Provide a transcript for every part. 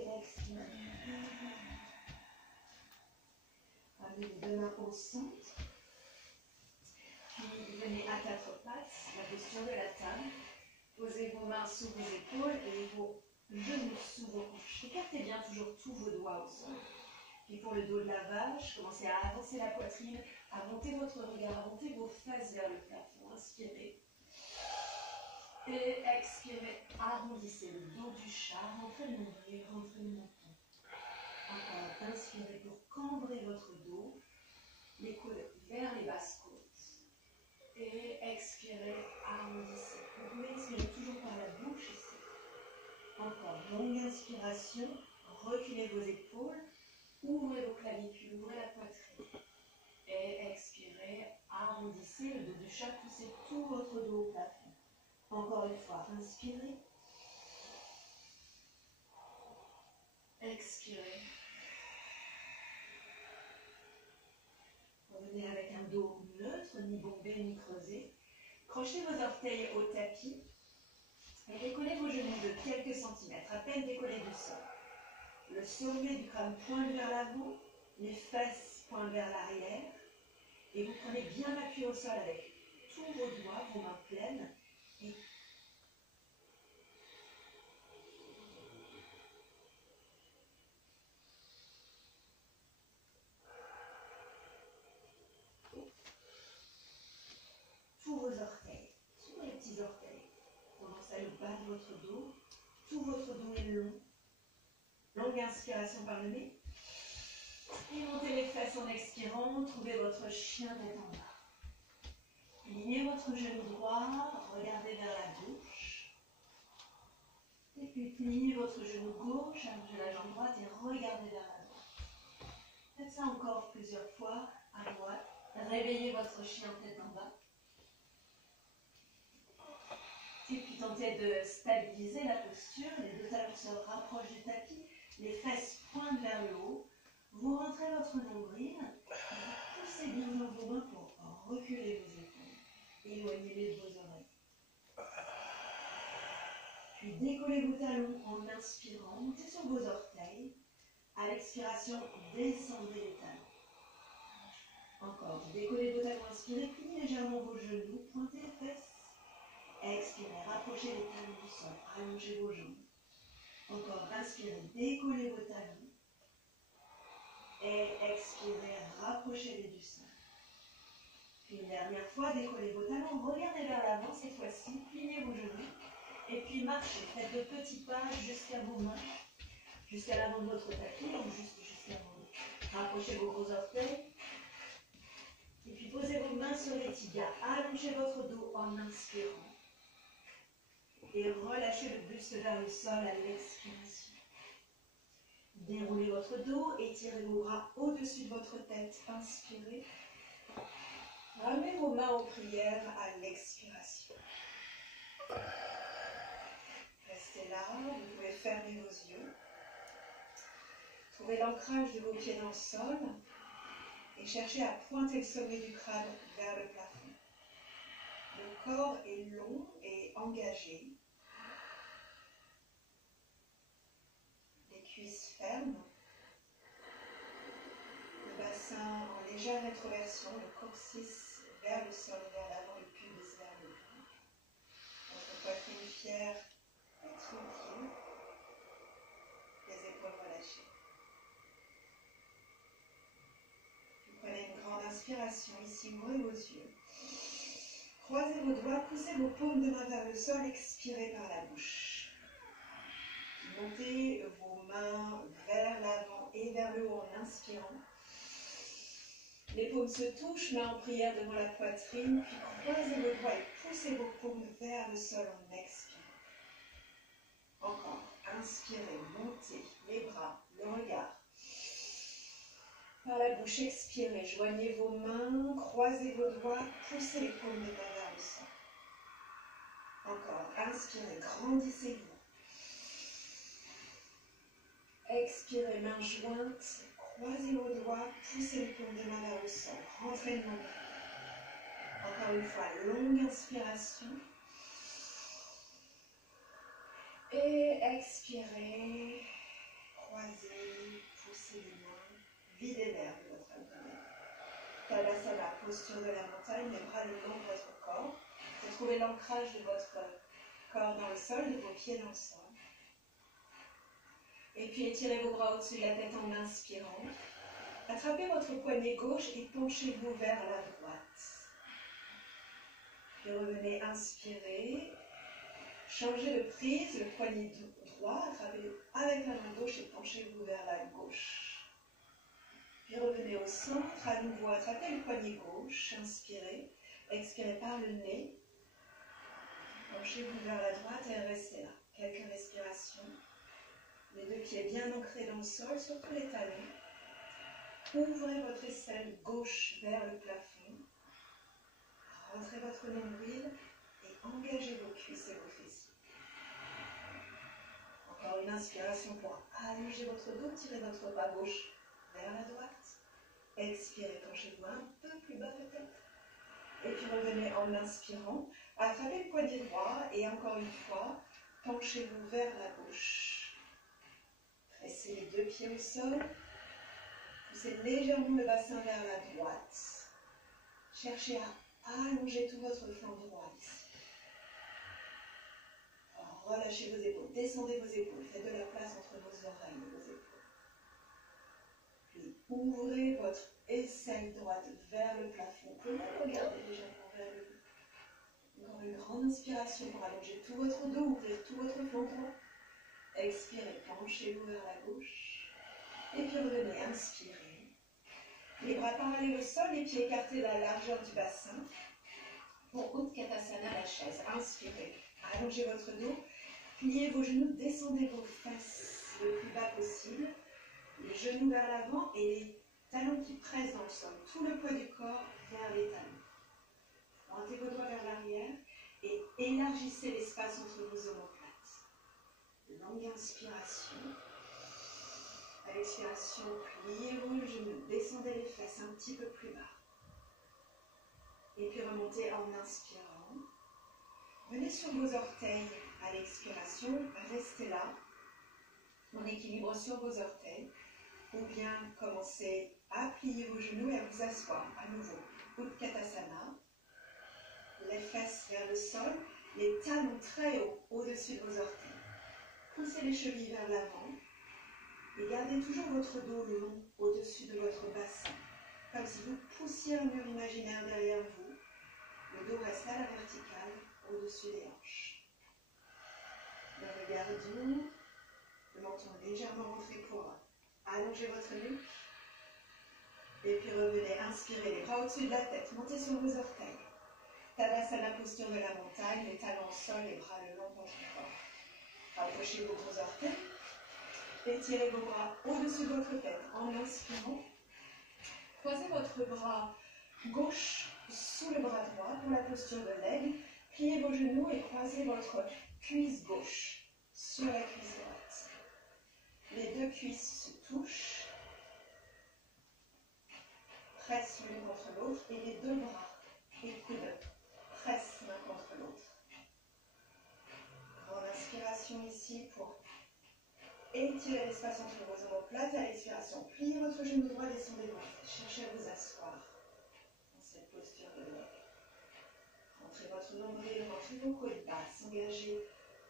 et expirez. Amenez les deux mains au centre. Puis venez à quatre pattes, la posture de la table. Posez vos mains sous vos épaules et vos genoux sous vos hanches. Écartez bien toujours tous vos doigts au sol. Puis pour le dos de la vache, commencez à avancer la poitrine, à monter votre regard, à monter vos fesses vers le plafond. Inspirez. Et expirez. Arrondissez le dos du chat. Rentrez le nombril, rentrez le menton. Encore. Inspirez pour cambrer votre dos. Les coudes vers les basses côtes. Et expirez, arrondissez. Vous pouvez expirer toujours par la bouche ici. Encore, longue inspiration, reculez vos épaules, ouvrez vos clavicules, ouvrez la poitrine. Et expirez, arrondissez le dos du chat, poussez tout votre dos au plafond. Encore une fois, inspirez. Expirez. Revenez avec un dos neutre, ni bombé, ni creusé. Crochez vos orteils au tapis et décollez vos genoux de quelques centimètres, à peine décollés du sol. Le sommet du crâne pointe vers l'avant, les fesses pointent vers l'arrière. Et vous prenez bien l'appui au sol avec tous vos doigts, vos mains pleines. Et tous vos orteils, tous les petits orteils, commencez à le bas de votre dos. Tout votre dos est long. Longue inspiration par le nez. Et montez les fesses en expirant. Trouvez votre chien tête en bas. Lignez votre genou droit. Regardez vers la gauche. Et puis pliez votre genou gauche. Allongez la jambe droite et regardez vers la droite. Faites ça encore plusieurs fois à droite. Réveillez votre chien tête en bas. Et puis tentez de stabiliser la posture. Les deux talons se rapprochent du tapis. Les fesses pointent vers le haut. Vous rentrez votre nombril. Vous poussez bien dans vos mains pour reculer vos épaules. Éloignez-les de vos oreilles. Puis décollez vos talons en inspirant. Montez sur vos orteils. À l'expiration, descendez les talons. Encore. Décollez vos talons, inspirez. Pliez légèrement vos genoux. Pointez les fesses. Expirez, rapprochez les talons du sol, allongez vos jambes. Encore, inspirez, décollez vos talons. Et expirez, rapprochez-les du sol. Puis une dernière fois, décollez vos talons, regardez vers l'avant cette fois-ci, pliez vos genoux. Et puis marchez, faites de petits pas jusqu'à vos mains, jusqu'à l'avant de votre tapis, ou juste jusqu'à vous. Rapprochez vos gros orteils. Et puis posez vos mains sur les tibias, allongez votre dos en inspirant. Et relâchez le buste vers le sol à l'expiration. Déroulez votre dos, étirez vos bras au-dessus de votre tête. Inspirez. Ramenez vos mains en prière à l'expiration. Restez là, vous pouvez fermer vos yeux. Trouvez l'ancrage de vos pieds dans le sol et cherchez à pointer le sommet du crâne vers le plafond. Le corps est long et engagé. Les cuisses fermes. Le bassin en légère rétroversion, le coccyx vers le sol, vers l'avant, le pubis vers le bas. Votre poitrine fière et tranquille. Les épaules relâchées. Vous prenez une grande inspiration ici, ouvrez vos yeux. Croisez vos doigts, poussez vos paumes de main vers le sol, expirez par la bouche. Montez vos mains vers l'avant et vers le haut en inspirant. Les paumes se touchent, mains en prière devant la poitrine, puis croisez vos doigts et poussez vos paumes vers le sol en expirant. Encore, inspirez, montez les bras, le regard. Par la bouche, expirez, joignez vos mains, croisez vos doigts, poussez les paumes de main vers le sol. Encore, inspirez, grandissez-vous. Expirez, mains jointes, croisez vos doigts, poussez les paumes de main vers le sol, rentrez le nombril. Encore une fois, longue inspiration. Et expirez, Allez-y, poussez les mains, videz l'air de votre abdomen. Tadasana, posture de la montagne, les bras le long de votre corps. Retrouvez l'ancrage de votre corps dans le sol, de vos pieds dans le sol. Et puis étirez vos bras au-dessus de la tête en inspirant. Attrapez votre poignet gauche et penchez-vous vers la droite. Puis revenez inspirer. Changez de prise, le poignet droit, attrapez-le avec la main gauche et penchez-vous vers la gauche. Puis revenez au centre, à nouveau, attrapez le poignet gauche, inspirez, expirez par le nez. Penchez-vous vers la droite et restez là. Quelques respirations. Les deux pieds bien ancrés dans le sol, surtout les talons. Ouvrez votre aisselle gauche vers le plafond. Rentrez votre nombril et engagez vos cuisses et vos fessiers. Encore une inspiration pour allonger votre dos, tirez votre bras gauche vers la droite. Expirez, penchez-vous un peu plus bas peut-être. Et puis revenez en inspirant. Attrapez le poignet droit et encore une fois, penchez-vous vers la gauche. Pressez les deux pieds au sol. Poussez légèrement le bassin vers la droite. Cherchez à allonger tout votre flanc droit ici. Alors, relâchez vos épaules, descendez vos épaules, faites de la place entre vos oreilles et vos épaules. Puis ouvrez votre aisselle droite vers le plafond. Vous pouvez même regarder légèrement vers le haut. Encore une grande inspiration pour allonger tout votre dos, ouvrir tout votre flanc droit. Expirez, penchez-vous vers la gauche. Et puis revenez, inspirez. Les bras parallèles au sol, les pieds écartés de la largeur du bassin. Pour Utkatasana, la chaise. Inspirez. Allongez votre dos. Pliez vos genoux, descendez vos fesses le plus bas possible. Les genoux vers l'avant et les talons qui pressent dans le sol. Tout le poids du corps vers les talons. Pointez vos doigts vers l'arrière et élargissez l'espace entre vos omoplates. Longue inspiration. À l'expiration, pliez-vous le genou, descendez les fesses un petit peu plus bas. Et puis remontez en inspirant. Venez sur vos orteils à l'expiration, restez là, en équilibre sur vos orteils. Ou bien commencez à plier vos genoux et à vous asseoir à nouveau. Utkatasana. Les fesses vers le sol, les talons très hauts au-dessus de vos orteils. Poussez les chevilles vers l'avant. Et gardez toujours votre dos long au-dessus de votre bassin, comme si vous poussiez un mur imaginaire derrière vous. Le dos reste à la verticale, au-dessus des hanches. Le regard doux, le menton légèrement rentré pour allonger votre nuque. Et puis revenez, inspirez les bras au-dessus de la tête, montez sur vos orteils. Tadasana, posture de la montagne, les talons au sol, les bras le long de votre corps. Rapprochez vos gros orteils. Étirez vos bras au-dessus de votre tête en inspirant. Croisez votre bras gauche sous le bras droit pour la posture de l'aigle. Pliez vos genoux et croisez votre cuisse gauche sur la cuisse droite. Les deux cuisses se touchent. Pressent l'une contre l'autre et les deux bras et coudes pressent l'un contre l'autre. Grande inspiration ici pour étirez l'espace entre vos omoplates. À l'expiration, pliez votre genou droit, descendez vos fesses. Cherchez à vous asseoir dans cette posture de l'aigle. Rentrez votre nombril, rentrez vos côtes basses, engagez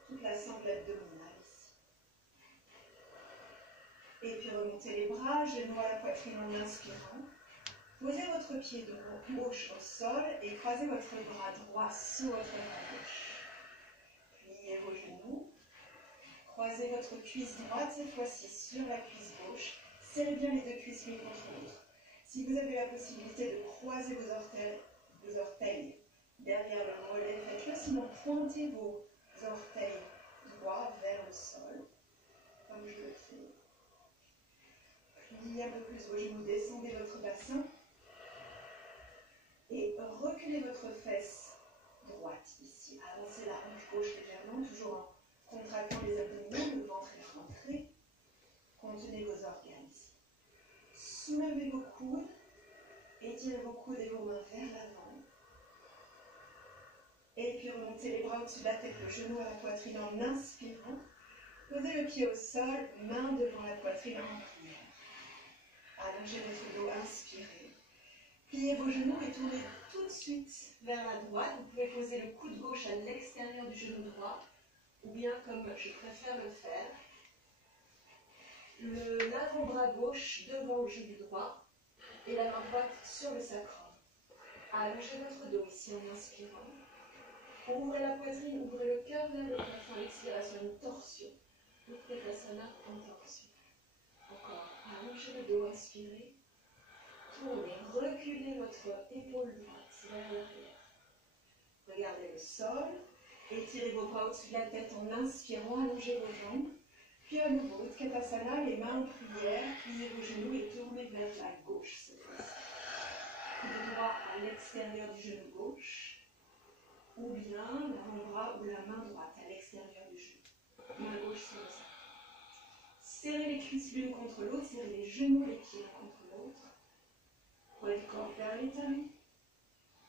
toute la sangle abdominale ici. Et puis remontez les bras, genoux à la poitrine en inspirant. Posez votre pied gauche au sol et croisez votre bras droit sous votre bras gauche. Pliez vos genoux. Croisez votre cuisse droite cette fois-ci sur la cuisse gauche. Serrez bien les deux cuisses l'une contre l'autre. Si vous avez la possibilité de croiser vos orteils derrière le mollet, faites-le. Sinon, pointez vos orteils droits vers le sol, comme je le fais. Pliez un peu plus vos genoux, descendez votre bassin. Et reculez votre fesse droite ici. Avancez la hanche gauche légèrement, toujours en contractant les abdominaux, le ventre est rentré. Contenez vos organes ici. Soulevez vos coudes. Étirez vos coudes et vos mains vers l'avant. Et puis remontez les bras au-dessus de la tête, le genou à la poitrine en inspirant. Posez le pied au sol, main devant la poitrine en prière. Allongez votre dos, inspirez. Pliez vos genoux et tournez tout de suite vers la droite. Vous pouvez poser le coude gauche à l'extérieur du genou droit, ou bien comme je préfère le faire, l'avant-bras gauche devant le genou droit et la main droite sur le sacrum. Allongez votre dos ici en inspirant. Ouvrez la poitrine, ouvrez le cœur vers le plafond. L'expiration, une torsion. Utkatasana en torsion. Encore. Allongez le dos, inspirez. Tournez, reculez votre épaule droite vers l'arrière. Regardez le sol. Étirez vos bras au-dessus de la tête en inspirant. Allongez vos jambes. Puis à nouveau, Utkatasana, les mains en prière. Pliez vos genoux et tournez vers la gauche cette fois-ci. Le droit à l'extérieur du genou gauche. Ou bien l'avant-bras ou la main droite à l'extérieur du genou. Main gauche sur le sein. Serrez les cuisses l'une contre l'autre, serrez les genoux, les pieds l'un contre l'autre. Poids du corps vers les talons.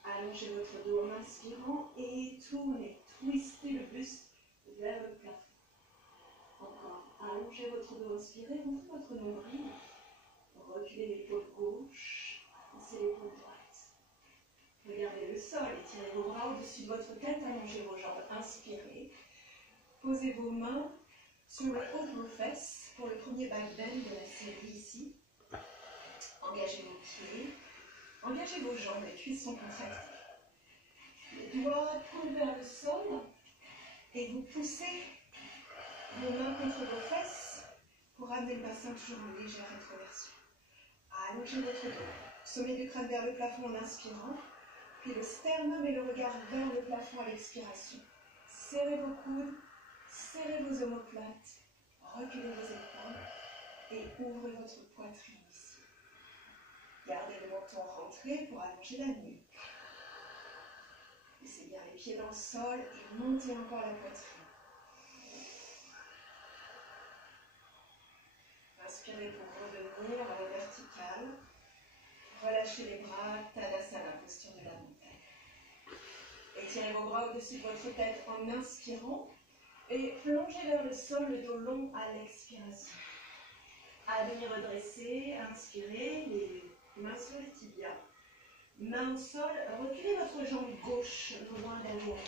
Allongez votre dos en inspirant et tournez, twistez le buste vers le plafond. Encore. Allongez votre dos, inspirez, montrez votre nombril. Reculez l'épaule gauche, avancez l'épaule droite. Regardez le sol, étirez vos bras au-dessus de votre tête, allongez vos jambes, inspirez. Posez vos mains sur le haut de vos fesses pour le premier back bend de la série ici. Engagez vos pieds, engagez vos jambes, les cuisses sont contractées. Les doigts coulent vers le sol et vous poussez vos mains contre vos fesses pour amener le bassin toujours en légère rétroversion. Allongez votre dos, sommet du crâne vers le plafond en inspirant. Puis le sternum et le regard vers le plafond à l'expiration. Serrez vos coudes, serrez vos omoplates, reculez vos épaules et ouvrez votre poitrine ici. Gardez le menton rentré pour allonger la nuque. Laissez bien les pieds dans le sol et montez encore la poitrine. Inspirez pour revenir à la verticale. Relâchez les bras, Tadasana, posture de la montagne. Étirez vos bras au-dessus de votre tête en inspirant et plongez vers le sol, le dos long à l'expiration. À demi redressé, inspirez, les mains sur les tibias. Main au sol, reculez votre jambe gauche loin derrière.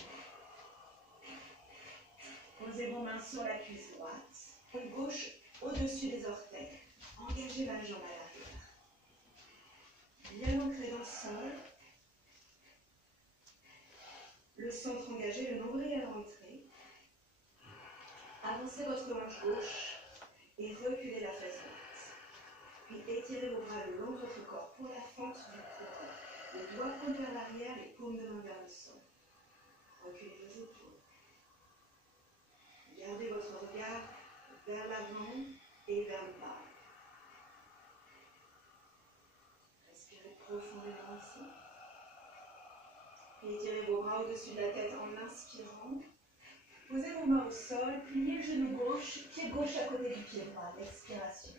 Posez vos mains sur la cuisse droite. Jambe gauche au-dessus des orteils. Engagez la jambe à l'arrière. Bien ancré dans le sol. Le centre engagé, le nombril à la rentrée. Avancez votre hanche gauche et reculez la fesse droite. Puis étirez vos bras le long de votre corps pour la fente du corps. Les doigts pointent vers l'arrière, les paumes de main vers le sol. Reculez vos épaules. Gardez votre regard vers l'avant et vers le bas. Respirez profondément ici. Étirez vos bras au-dessus de la tête en inspirant. Posez vos mains au sol, pliez le genou gauche, pied gauche à côté du pied droit, l'expiration.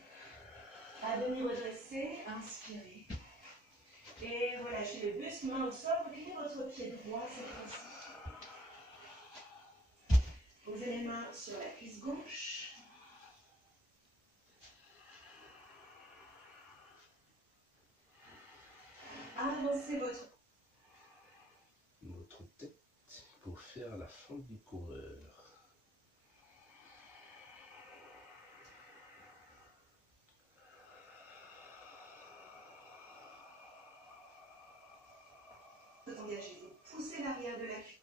À demi redressé, inspirez. Et relâchez le buste, main au sol, pliez votre pied droit cette fois-ci. Posez les mains sur la cuisse gauche. Avancez votre tête pour faire la fente du coureur. Engagez-vous, poussez l'arrière de la cuisse.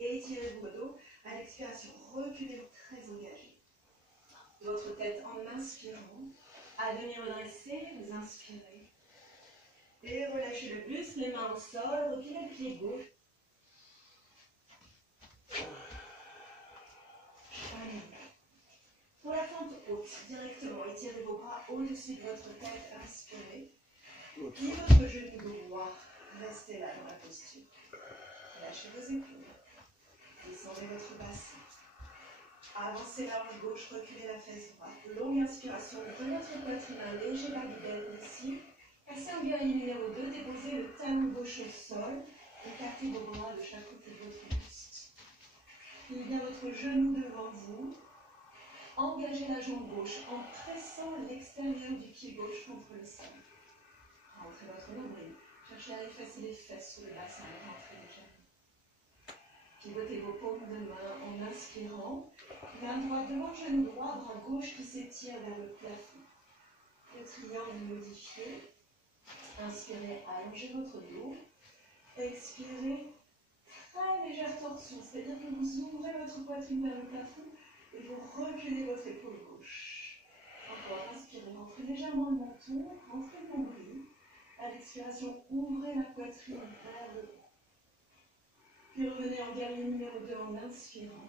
Et étirez vos dos. À l'expiration, reculez très engagé. Votre tête en inspirant. À demi redressé, vous inspirez. Et relâchez le buste, les mains au sol, reculez le pied gauche. Pour la fente haute, directement, étirez vos bras au-dessus de votre tête, inspirez. Pliez votre genou droit, restez là dans la posture. Lâchez vos épaules. Descendez votre bassin. Avancez la hanche gauche, reculez la fesse droite. Longue inspiration, prenez votre poitrine, un léger back bend ici. Passez en guerrier numéro 2, déposez le talon gauche au sol. Écartez vos bras de chaque côté de votre buste. Pliez bien votre genou devant vous. Engagez la jambe gauche en pressant l'extérieur du pied gauche contre le sol. Rentrez votre nombril. Cherchez à effacer les fesses sous le bassin et rentrez légèrement. Pivotez vos paumes de main en inspirant. Main droite devant le genou droit, bras gauche qui s'étire vers le plafond. Le triangle modifié. Inspirez, allongez votre dos. Expirez, très légère torsion, c'est-à-dire que vous ouvrez votre poitrine vers le plafond et vous reculez votre épaule gauche. Encore, inspirez, rentrez légèrement le menton, rentrez le nombril. À l'expiration, ouvrez la poitrine vers le haut. Puis revenez en guerrier numéro 2 en inspirant.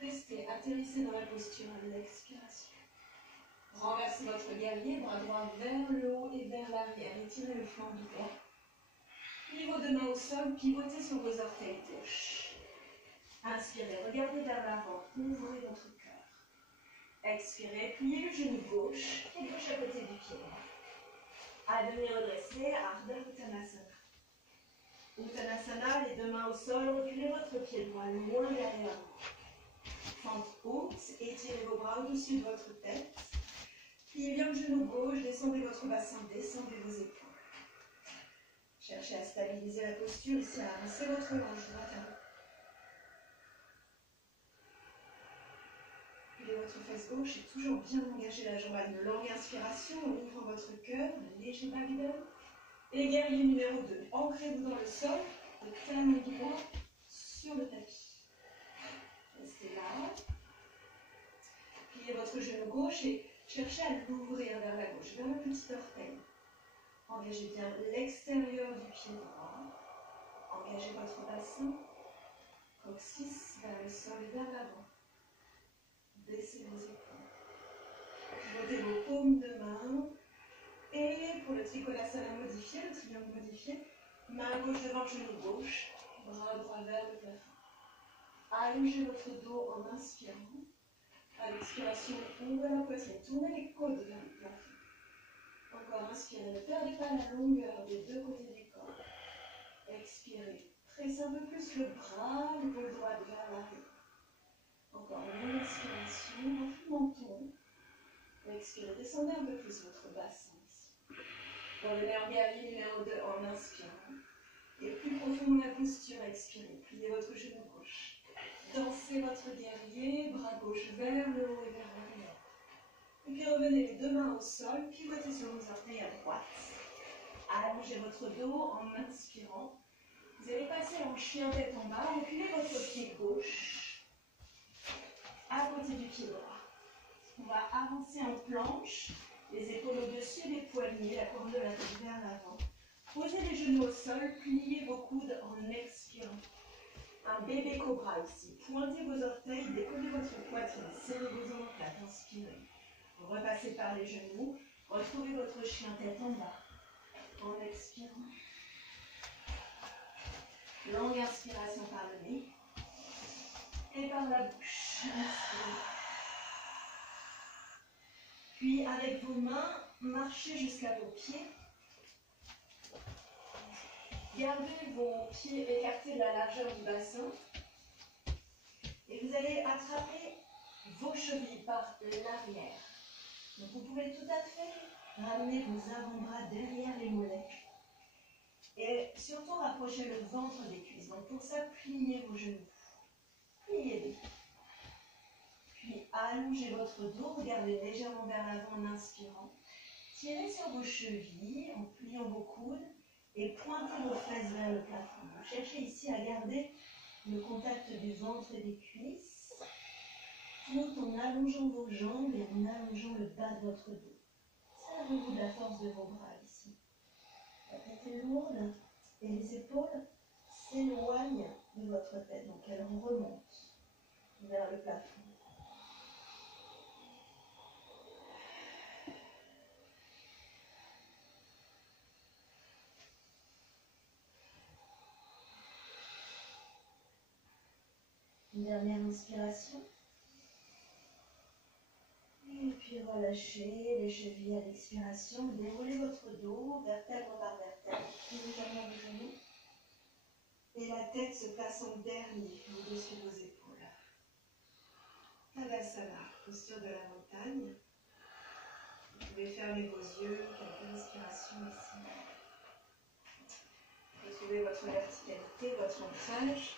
Restez, atterrissez dans la posture à l'expiration. Renversez votre guerrier, bras droit vers le haut et vers l'arrière. Étirez le flanc droit. Pliez vos deux mains au sol, pivotez sur vos orteils gauche. Inspirez, regardez vers l'avant, ouvrez votre cœur. Expirez, pliez le genou gauche, pied gauche à côté du pied droit. À demi redressé, Ardha Uttanasana. Uttanasana, les deux mains au sol, reculez votre pied droit loin derrière vous. Fente haute, étirez vos bras au-dessus de votre tête. Pliez bien le genou gauche, descendez votre bassin, descendez vos épaules. Cherchez à stabiliser la posture ici, à avancer votre hanche droite à vous. Pliez votre fesse gauche et toujours bien engager la jambe à une longue inspiration, ouvrant votre cœur, un léger back bend. Et guerrier numéro 2, ancrez-vous dans le sol, le talon droit sur le tapis. Restez là. Pliez votre genou gauche et cherchez à l'ouvrir vers la gauche, vers le petit orteil. Engagez bien l'extérieur du pied droit. Engagez votre bassin. Coccyx vers le sol et vers l'avant. Baissez vos épaules. Pivotez vos paumes de main. Et pour le trikonasana modifié, le triangle modifié, main gauche devant genou gauche, bras droit vers le plafond. Allongez votre dos en inspirant. À l'expiration, ouvrez la poitrine, tournez les côtes vers le plafond. Encore inspirez, ne perdez pas la longueur des deux côtés du corps. Expirez, pressez un peu plus le bras, l'épaule droite vers l'arrière. Encore une longue inspiration, gonflez le menton. Expirez, descendez un peu plus votre bassin ici. Revenez en guerrier numéro 2 en inspirant. Et plus profond dans la posture, expirez, pliez votre genou gauche. Dansez votre guerrier, bras gauche vers le haut et vers l'arrière. Et puis revenez les deux mains au sol, pivotez sur vos orteils à droite. Allongez votre dos en inspirant. Vous allez passer en chien tête en bas, reculez votre pied gauche à côté du pied droit. On va avancer en planche, les épaules au-dessus des poignets, la couronne de la tête vers l'avant. Posez les genoux au sol, pliez vos coudes en expirant. Un bébé cobra ici. Pointez vos orteils, décollez votre poitrine, serrez vos omoplates, inspirez. Repassez par les genoux, retrouvez votre chien tête en bas, en expirant. Longue inspiration par le nez et par la bouche. Inspirez. Puis avec vos mains, marchez jusqu'à vos pieds. Gardez vos pieds écartés de la largeur du bassin. Et vous allez attraper vos chevilles par l'arrière. Donc vous pouvez tout à fait ramener vos avant-bras derrière les mollets. Et surtout rapprocher le ventre des cuisses. Donc pour ça, pliez vos genoux. Pliez-les. Puis allongez votre dos, regardez légèrement vers l'avant en inspirant. Tirez sur vos chevilles en pliant vos coudes et pointez vos fesses vers le plafond. Vous cherchez ici à garder le contact du ventre et des cuisses, tout en allongeant vos jambes et en allongeant le bas de votre dos. Servez-vous de la force de vos bras ici. La tête est lourde et les épaules s'éloignent de votre tête, donc elles remontent vers le plafond. Une dernière inspiration. Et puis relâchez les chevilles à l'expiration. Déroulez votre dos, vertèbre par vertèbre, puis légèrement vos genoux. Et la tête se place en dernier au-dessus de vos épaules. Tadasana, posture de la montagne. Vous pouvez fermer vos yeux, quelques respirations ici. Retrouvez votre verticalité, votre ancrage.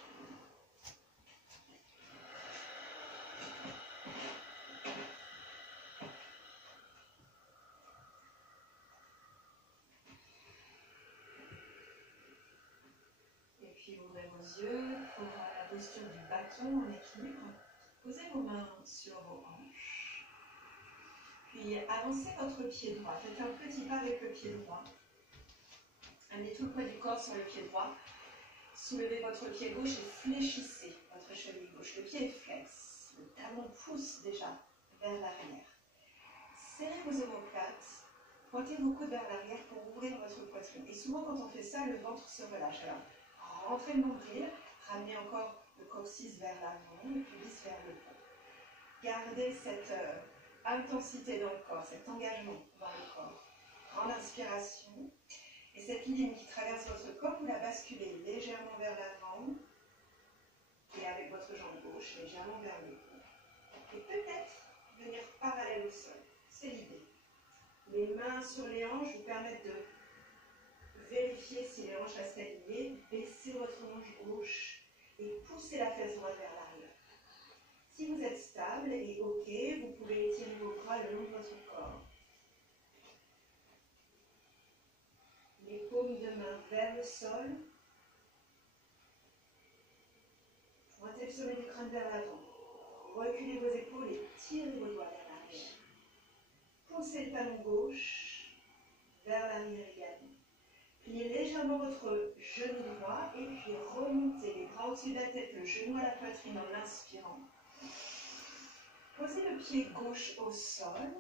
Et puis ouvrez vos yeux pour la posture du bâton en équilibre. Posez vos mains sur vos hanches. Puis avancez votre pied droit. Faites un petit pas avec le pied droit. Amenez tout le poids du corps sur le pied droit. Soulevez votre pied gauche et fléchissez votre cheville gauche. Le pied est flex. Le talon pousse déjà vers l'arrière. Serrez vos omoplates. Pointez vos coudes vers l'arrière pour ouvrir votre poitrine. Et souvent, quand on fait ça, le ventre se relâche. Alors, rentrez le nombril. Ramenez encore le coccyx vers l'avant, le pubis vers le haut. Gardez cette intensité dans le corps, cet engagement dans le corps. Grande inspiration. Et cette ligne qui traverse votre corps, vous la basculez légèrement vers l'avant et avec votre jambe gauche, légèrement vers le haut. Et peut-être venir parallèle au sol. C'est l'idée. Les mains sur les hanches vous permettent de vérifier si les hanches restent alignées. Baissez votre hanche gauche et poussez la fesse droite vers l'arrière. Si vous êtes stable et OK, vous pouvez étirer vos bras le long de votre corps. Les paumes de main vers le sol. Pointez le sommet du crâne vers l'avant. Reculez vos épaules et tirez vos doigts vers l'arrière. Poussez le talon gauche vers l'arrière également. Pliez légèrement votre genou droit et puis remontez les bras au-dessus de la tête, le genou à la poitrine en inspirant. Posez le pied gauche au sol,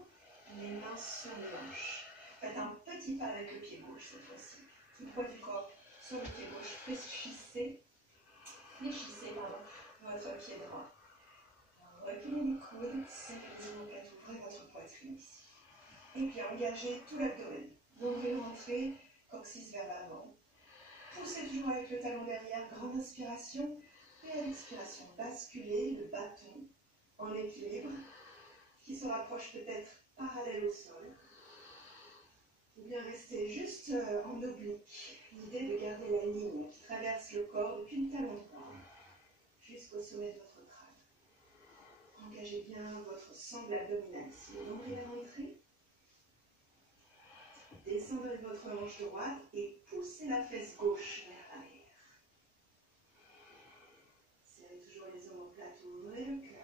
les mains sur les hanches. Faites un petit pas avec le pied gauche cette fois-ci. Tout le poids du corps sur le pied gauche. Fléchissez votre pied droit. Reculez les coudes, serrez les omoplates, ouvrez votre poitrine ici. Et puis engagez tout l'abdomen. Nombril rentré, coccyx vers l'avant. Poussez toujours avec le talon derrière, grande inspiration. Et à l'expiration, basculez le bâton en équilibre, qui se rapproche peut-être parallèle au sol. Ou bien rester juste en oblique. L'idée de garder la ligne qui traverse le corps depuis le talon droit jusqu'au sommet de votre crâne. Engagez bien votre sangle abdominale ici. Le nombril est rentré. Descendez votre hanche droite et poussez la fesse gauche vers l'arrière. Serrez toujours les omoplates, ouvrez le cœur.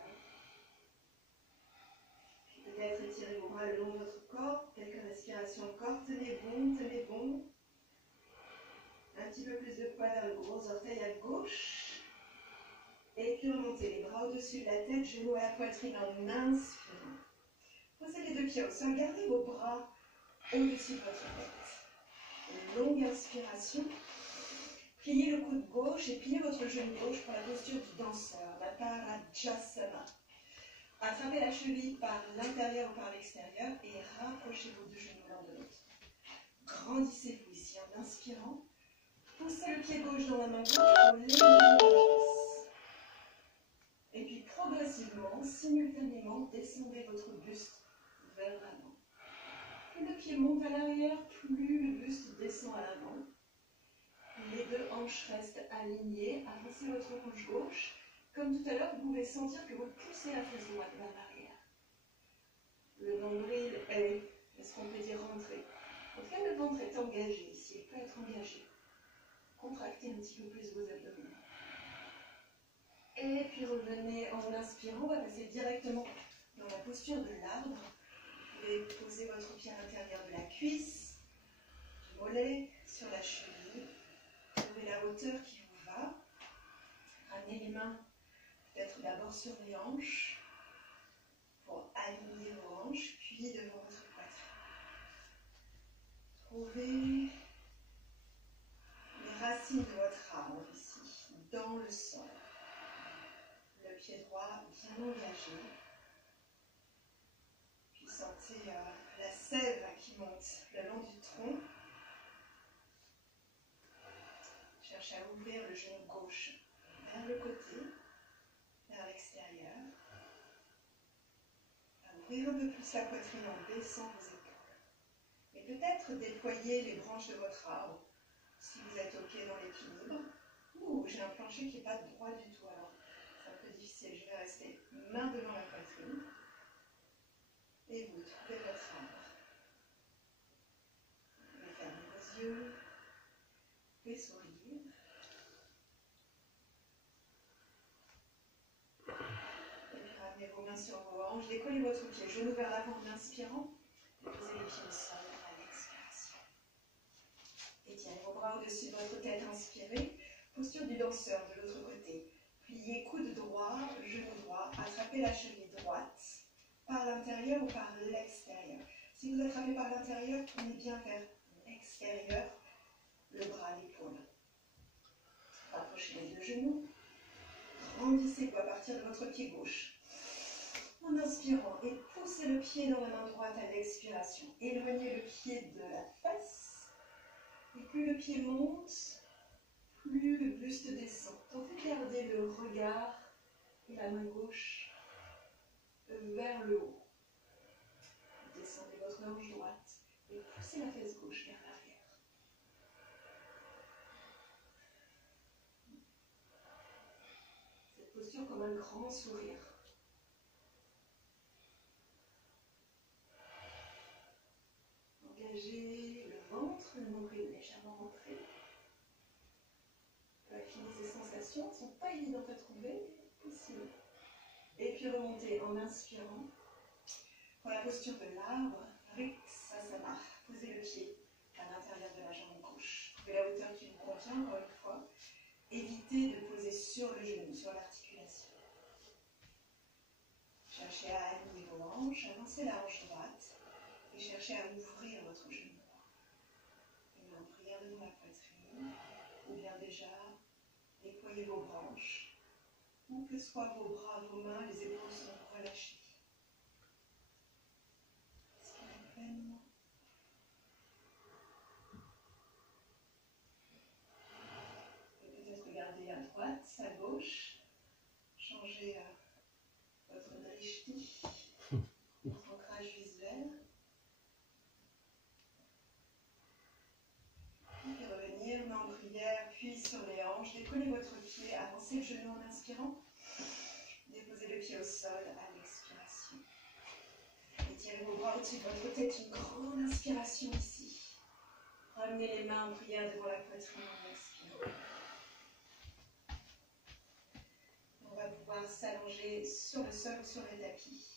Puis peut-être étirez vos bras le long de votre corps. Quelques respirations encore. Tenez bon, tenez bon. Un petit peu plus de poids vers le gros orteil à gauche. Et puis remontez les bras au-dessus de la tête, genoux à la poitrine en inspirant. Posez les deux pieds au sol. Gardez vos bras au-dessus de votre tête. Une longue inspiration. Pliez le coude gauche et pliez votre genou gauche pour la posture du danseur, la Parajasana. Attrapez la cheville par l'intérieur ou par l'extérieur et rapprochez vos deux genoux l'un de l'autre. Grandissez-vous ici en inspirant. Poussez le pied gauche dans la main gauche pour l'éloigner de la face. Et puis progressivement, simultanément, descendez votre buste vers l'avant. Plus le pied monte à l'arrière, plus le buste descend à l'avant. Les deux hanches restent alignées. Avancez votre hanche gauche. Comme tout à l'heure, vous pouvez sentir que vous poussez la fesse droite vers l'arrière. Le nombril est, est-ce qu'on peut dire, rentré. En tout cas, le ventre est engagé ici. Il peut être engagé. Contractez un petit peu plus vos abdominaux. Et puis revenez en inspirant. On va passer directement dans la posture de l'arbre. Vous pouvez poser votre pied à l'intérieur de la cuisse, du mollet, sur la cheville. Trouvez la hauteur qui vous va. Ramenez les mains peut-être d'abord sur les hanches pour aligner vos hanches, puis devant votre poitrine. Trouvez les racines de votre arbre ici, dans le sol. Le pied droit bien engagé. Puis sentez Sentez la sève qui monte le long du tronc. Cherchez à ouvrir le genou gauche vers le côté, vers l'extérieur. À ouvrir un peu plus la poitrine en baissant vos épaules. Et peut-être déployer les branches de votre arbre si vous êtes OK dans l'équilibre. Ouh, j'ai un plancher qui n'est pas droit du tout, alors c'est un peu difficile. Je vais rester main devant la poitrine. Et vous trouvez votre arbre. Vous pouvez fermer vos yeux et sourire. Et puis ramenez vos mains sur vos hanches. Décollez votre pied, genou vers l'avant en inspirant. Posez les pieds au sol à l'expiration. Étirez vos bras au-dessus de votre tête, inspirez. Posture du danseur de l'autre côté. Pliez coude droit, genou droit. Attrapez la cheville droite par l'intérieur ou par l'extérieur. Si vous attrapez par l'intérieur, tournez bien vers l'extérieur, le bras, l'épaule. Rapprochez les deux genoux. Grandissez-vous à partir de votre pied gauche. En inspirant et poussez le pied dans la main droite à l'expiration. Éloignez le pied de la face. Et plus le pied monte, plus le buste descend. Tentez de garder le regard et la main gauche vers le haut. Descendez votre hanche droite et poussez la fesse gauche vers l'arrière. Cette posture comme un grand sourire. Engagez le ventre, le nombril légèrement rentré. Affinez ces sensations, elles ne sont pas évidentes à trouver, mais possible. Et puis remontez en inspirant. Pour la posture de l'arbre, Vriksasana. Posez le pied à l'intérieur de la jambe gauche. Trouvez la hauteur qui vous convient, encore une fois. Évitez de poser sur le genou, sur l'articulation. Cherchez à aligner vos hanches, avancez la hanche droite et cherchez à ouvrir votre genou droit. Une main en prière devant la poitrine, ou bien déjà déployez vos branches, où que soient vos bras, vos mains, les épaules sont relâchées. Respirez pleinement. Et peut-être garder à droite, à gauche, changez votre drishti, votre ancrage visuel. Et revenir, main en prière, puis sur les hanches. Décollez votre pied, avancez le genou en inspirant. Déposez le pied au sol à l'expiration. Étirez vos bras au-dessus de votre tête, une grande inspiration ici. Ramenez les mains en prière devant la poitrine en expirant. On va pouvoir s'allonger sur le sol ou sur le tapis.